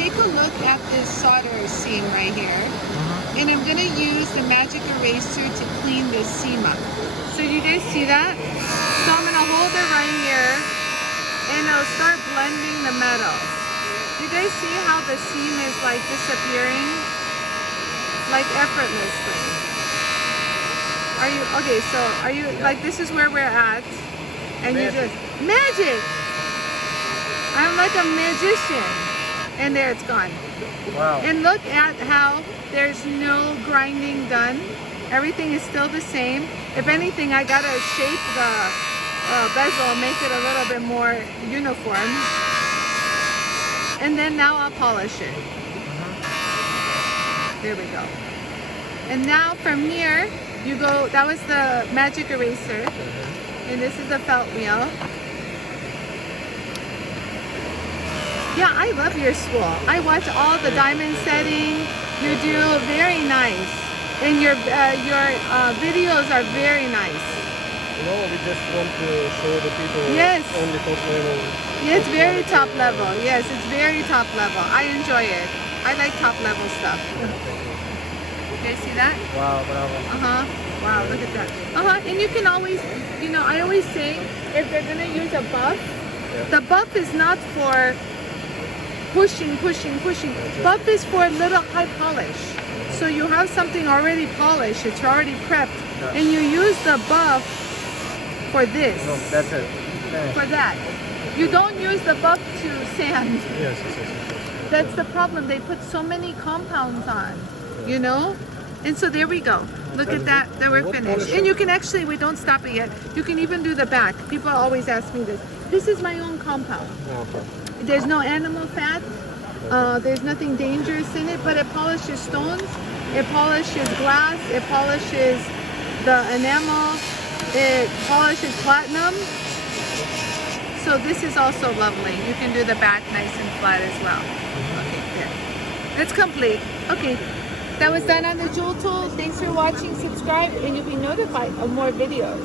take a look at this solder seam right here. And I'm going to use the magic eraser to clean this seam up. So you guys see that? So I'm going to hold it right here and I'll start blending the metal. You guys see how the seam is like disappearing? Like effortlessly. Are you, okay, so are you, like this is where we're at. And you just, magic! I'm like a magician. And there it's gone. Wow. And look at how there's no grinding done. Everything is still the same. If anything, I gotta shape the bezel, make it a little bit more uniform. And then now I'll polish it. There we go. And now from here, you go, that was the magic eraser. And this is the felt wheel. Yeah, I love your spool. I watch all the diamond setting. You do very nice. And your videos are very nice. You know, we just want to show the people. Yes. Only top level. Yes, very top level. Yes, it's very top level. I enjoy it. I like top level stuff. You guys see that? Wow, bravo. Wow, look at that. And you can always, you know, I always say if they're gonna use a buff, the buff is not for pushing. Buff is for a little high polish. So you have something already polished, it's already prepped, and you use the buff for this. No, that's it. For that. You don't use the buff to sand. Yes. That's the problem. They put so many compounds on, you know? And so there we go. Look at that, we're finished. And you can actually, we don't stop it yet. You can even do the back. People always ask me this. This is my own compound. Okay. There's no animal fat. There's nothing dangerous in it, but it polishes stones. It polishes glass. It polishes the enamel. It polishes platinum. So this is also lovely. You can do the back nice and flat as well. Okay, good. It's complete. Okay, that was done on the Jooltool. Thanks for watching. Subscribe and you'll be notified of more videos.